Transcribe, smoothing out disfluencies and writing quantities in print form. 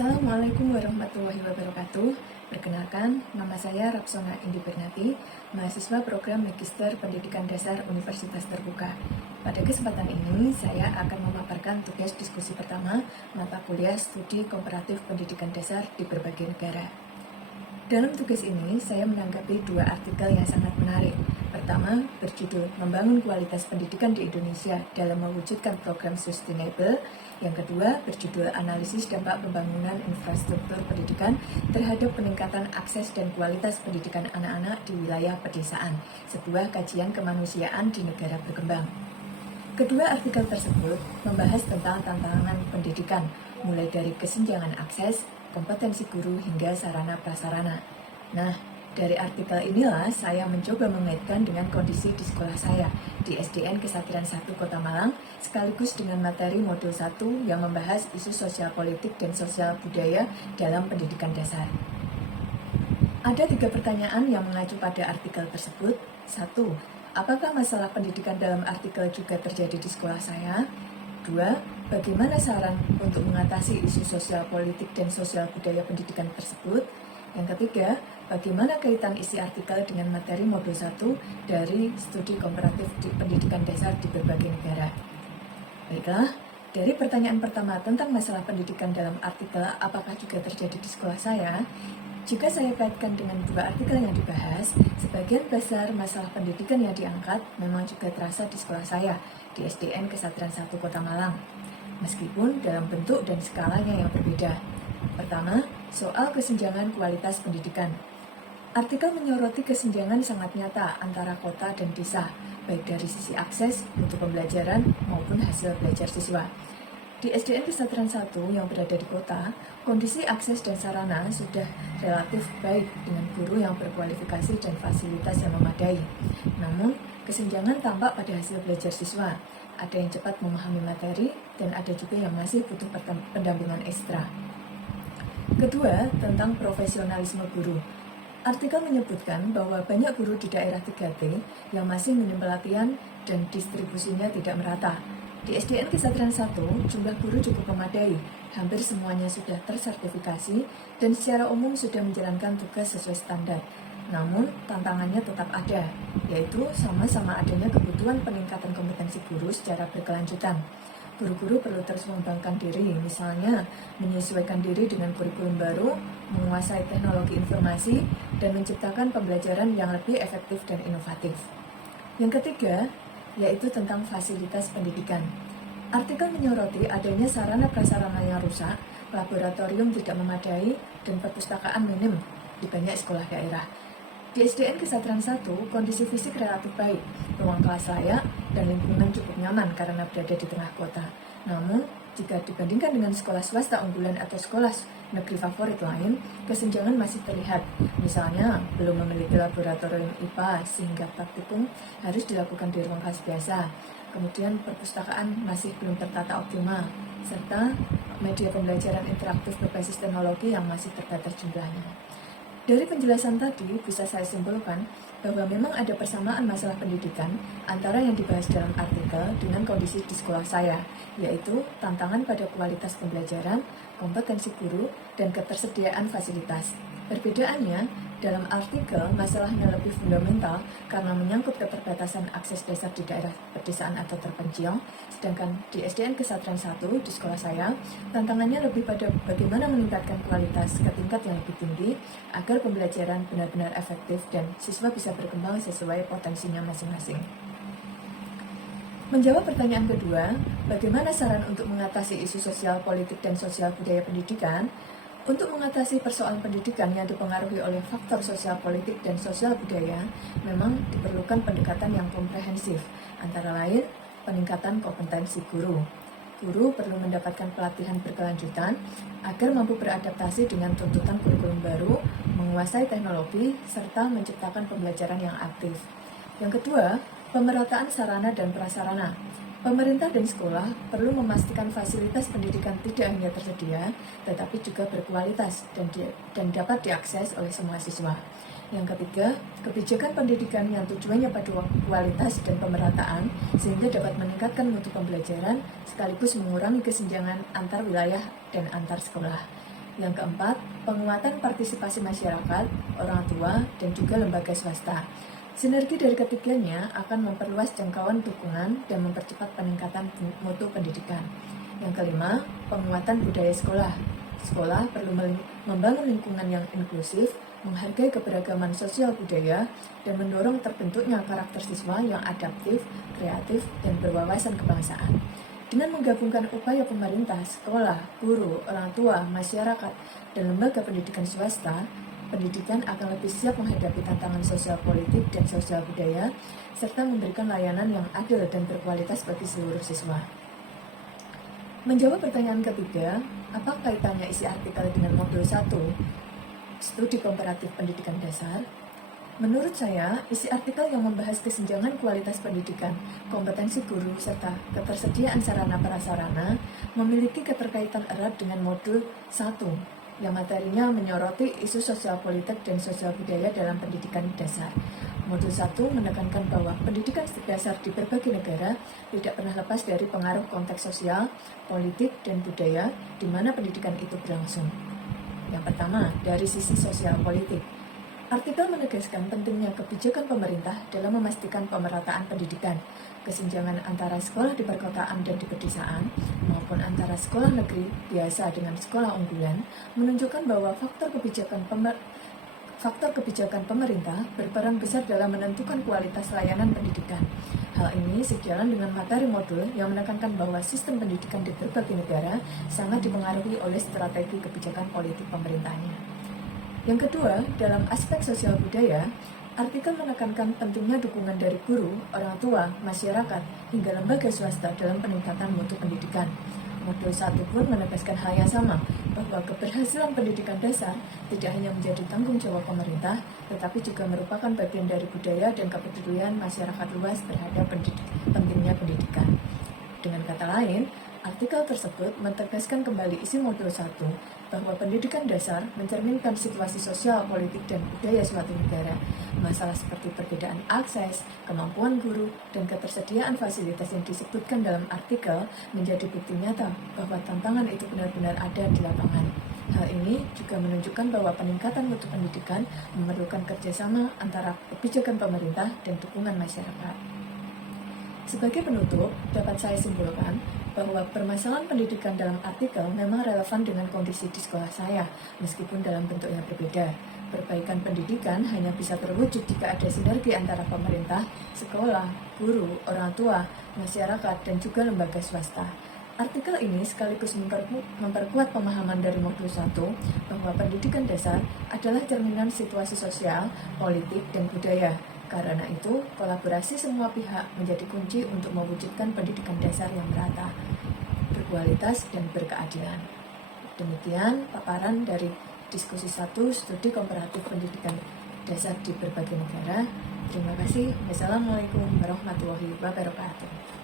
Assalamualaikum warahmatullahi wabarakatuh. Perkenalkan, nama saya Rapsona Indi Bernati, mahasiswa program Magister Pendidikan Dasar Universitas Terbuka. Pada kesempatan ini, saya akan memaparkan tugas diskusi pertama mata kuliah Studi Komparatif Pendidikan Dasar di berbagai negara. Dalam tugas ini, saya menanggapi dua artikel yang sangat menarik. Pertama, berjudul Membangun Kualitas Pendidikan di Indonesia dalam Mewujudkan Program Sustainable. Yang kedua, berjudul Analisis Dampak Pembangunan Infrastruktur Pendidikan terhadap Peningkatan Akses dan Kualitas Pendidikan Anak-anak di Wilayah Pedesaan, sebuah kajian kemanusiaan di negara berkembang. Kedua artikel tersebut membahas tentang tantangan pendidikan, mulai dari kesenjangan akses, kompetensi guru hingga sarana-prasarana. Nah, dari artikel inilah saya mencoba mengaitkan dengan kondisi di sekolah saya di SDN Kesatuan 1 Kota Malang, sekaligus dengan materi modul 1 yang membahas isu sosial politik dan sosial budaya dalam pendidikan dasar. Ada 3 pertanyaan yang mengacu pada artikel tersebut. 1. Apakah masalah pendidikan dalam artikel juga terjadi di sekolah saya? 2. Bagaimana saran untuk mengatasi isu sosial politik dan sosial budaya pendidikan tersebut? Yang ketiga, bagaimana kaitan isi artikel dengan materi modul 1 dari studi komparatif di pendidikan dasar di berbagai negara? Baiklah, dari pertanyaan pertama tentang masalah pendidikan dalam artikel apakah juga terjadi di sekolah saya, jika saya kaitkan dengan dua artikel yang dibahas, sebagian besar masalah pendidikan yang diangkat memang juga terasa di sekolah saya, di SDN Kesatuan 1 Kota Malang, meskipun dalam bentuk dan skalanya yang berbeda. Pertama, soal kesenjangan kualitas pendidikan. Artikel menyoroti kesenjangan sangat nyata antara kota dan desa, baik dari sisi akses untuk pembelajaran maupun hasil belajar siswa. Di SDN Kesatuan 1 yang berada di kota, kondisi akses dan sarana sudah relatif baik dengan guru yang berkualifikasi dan fasilitas yang memadai. Namun, kesenjangan tampak pada hasil belajar siswa. Ada yang cepat memahami materi dan ada juga yang masih butuh pendampingan ekstra. Kedua, tentang profesionalisme guru. Artikel menyebutkan bahwa banyak guru di daerah 3T yang masih minim pelatihan dan distribusinya tidak merata. Di SDN Kesatuan 1, jumlah guru cukup memadai, hampir semuanya sudah tersertifikasi dan secara umum sudah menjalankan tugas sesuai standar. Namun, tantangannya tetap ada, yaitu sama-sama adanya kebutuhan peningkatan kompetensi guru secara berkelanjutan. Guru-guru perlu terus mengembangkan diri, misalnya menyesuaikan diri dengan kurikulum baru, menguasai teknologi informasi, dan menciptakan pembelajaran yang lebih efektif dan inovatif. Yang ketiga, yaitu tentang fasilitas pendidikan. Artikel menyoroti adanya sarana-prasarana yang rusak, laboratorium tidak memadai, dan perpustakaan minim di banyak sekolah daerah. Di SDN Kesatuan 1, kondisi fisik relatif baik, ruang kelas layak, dan lingkungan cukup nyaman karena berada di tengah kota. Namun, jika dibandingkan dengan sekolah swasta unggulan atau sekolah negeri favorit lain, kesenjangan masih terlihat. Misalnya, belum memiliki laboratorium IPA sehingga praktikum harus dilakukan di ruang kelas biasa. Kemudian perpustakaan masih belum tertata optimal, serta media pembelajaran interaktif berbasis teknologi yang masih terbatas jumlahnya. Dari penjelasan tadi, bisa saya simpulkan bahwa memang ada persamaan masalah pendidikan antara yang dibahas dalam artikel dengan kondisi di sekolah saya, yaitu tantangan pada kualitas pembelajaran, kompetensi guru, dan ketersediaan fasilitas. Perbedaannya, dalam artikel masalahnya lebih fundamental karena menyangkut keterbatasan akses dasar di daerah pedesaan atau terpencil, sedangkan di SDN Kesatuan 1 di sekolah saya, tantangannya lebih pada bagaimana meningkatkan kualitas ke tingkat yang lebih tinggi agar pembelajaran benar-benar efektif dan siswa bisa berkembang sesuai potensinya masing-masing. Menjawab pertanyaan kedua, bagaimana saran untuk mengatasi isu sosial politik dan sosial budaya pendidikan? Untuk mengatasi persoalan pendidikan yang dipengaruhi oleh faktor sosial politik dan sosial budaya, memang diperlukan pendekatan yang komprehensif, antara lain peningkatan kompetensi guru. Guru perlu mendapatkan pelatihan berkelanjutan agar mampu beradaptasi dengan tuntutan kurikulum baru, menguasai teknologi, serta menciptakan pembelajaran yang aktif. Yang kedua, pemerataan sarana dan prasarana. Pemerintah dan sekolah perlu memastikan fasilitas pendidikan tidak hanya tersedia, tetapi juga berkualitas dan dapat diakses oleh semua siswa. Yang ketiga, kebijakan pendidikan yang tujuannya pada kualitas dan pemerataan sehingga dapat meningkatkan mutu pembelajaran sekaligus mengurangi kesenjangan antar wilayah dan antar sekolah. Yang keempat, penguatan partisipasi masyarakat, orang tua, dan juga lembaga swasta. Sinergi dari ketiganya akan memperluas jangkauan dukungan dan mempercepat peningkatan mutu pendidikan. Yang kelima, penguatan budaya sekolah. Sekolah perlu membangun lingkungan yang inklusif, menghargai keberagaman sosial budaya, dan mendorong terbentuknya karakter siswa yang adaptif, kreatif, dan berwawasan kebangsaan. Dengan menggabungkan upaya pemerintah, sekolah, guru, orang tua, masyarakat, dan lembaga pendidikan swasta, pendidikan akan lebih siap menghadapi tantangan sosial politik dan sosial budaya, serta memberikan layanan yang adil dan berkualitas bagi seluruh siswa. Menjawab pertanyaan ketiga, apa kaitannya isi artikel dengan modul 1, Studi Komparatif Pendidikan Dasar? Menurut saya, isi artikel yang membahas kesenjangan kualitas pendidikan, kompetensi guru, serta ketersediaan sarana prasarana memiliki keterkaitan erat dengan modul 1, yang materinya menyoroti isu sosial politik dan sosial budaya dalam pendidikan dasar. Modul 1 menekankan bahwa pendidikan dasar di berbagai negara tidak pernah lepas dari pengaruh konteks sosial, politik, dan budaya di mana pendidikan itu berlangsung. Yang pertama, dari sisi sosial politik. Artikel menegaskan pentingnya kebijakan pemerintah dalam memastikan pemerataan pendidikan, kesenjangan antara sekolah di perkotaan dan di pedesaan, maupun antara sekolah negeri biasa dengan sekolah unggulan, menunjukkan bahwa faktor kebijakan pemerintah berperan besar dalam menentukan kualitas layanan pendidikan. Hal ini sejalan dengan materi modul yang menekankan bahwa sistem pendidikan di berbagai negara sangat dipengaruhi oleh strategi kebijakan politik pemerintahnya. Yang kedua, dalam aspek sosial budaya, artikel menekankan pentingnya dukungan dari guru, orang tua, masyarakat, hingga lembaga swasta dalam peningkatan mutu pendidikan. Modul 1 pun menegaskan hal yang sama, bahwa keberhasilan pendidikan dasar tidak hanya menjadi tanggung jawab pemerintah, tetapi juga merupakan bagian dari budaya dan kepedulian masyarakat luas terhadap pentingnya pendidikan. Dengan kata lain, artikel tersebut menegaskan kembali isi modul 1 bahwa pendidikan dasar mencerminkan situasi sosial, politik, dan budaya suatu negara. Masalah seperti perbedaan akses, kemampuan guru, dan ketersediaan fasilitas yang disebutkan dalam artikel menjadi bukti nyata bahwa tantangan itu benar-benar ada di lapangan. Hal ini juga menunjukkan bahwa peningkatan mutu pendidikan memerlukan kerjasama antara kebijakan pemerintah dan dukungan masyarakat. Sebagai penutup, dapat saya simpulkan bahwa permasalahan pendidikan dalam artikel memang relevan dengan kondisi di sekolah saya, meskipun dalam bentuk yang berbeda. Perbaikan pendidikan hanya bisa terwujud jika ada sinergi antara pemerintah, sekolah, guru, orang tua, masyarakat, dan juga lembaga swasta. Artikel ini sekaligus memperkuat pemahaman dari modul 1 bahwa pendidikan dasar adalah cerminan situasi sosial, politik, dan budaya. Karena itu, kolaborasi semua pihak menjadi kunci untuk mewujudkan pendidikan dasar yang merata, berkualitas, dan berkeadilan. Demikian paparan dari diskusi 1 Studi Komparatif Pendidikan Dasar di Berbagai Negara. Terima kasih. Wassalamualaikum warahmatullahi wabarakatuh.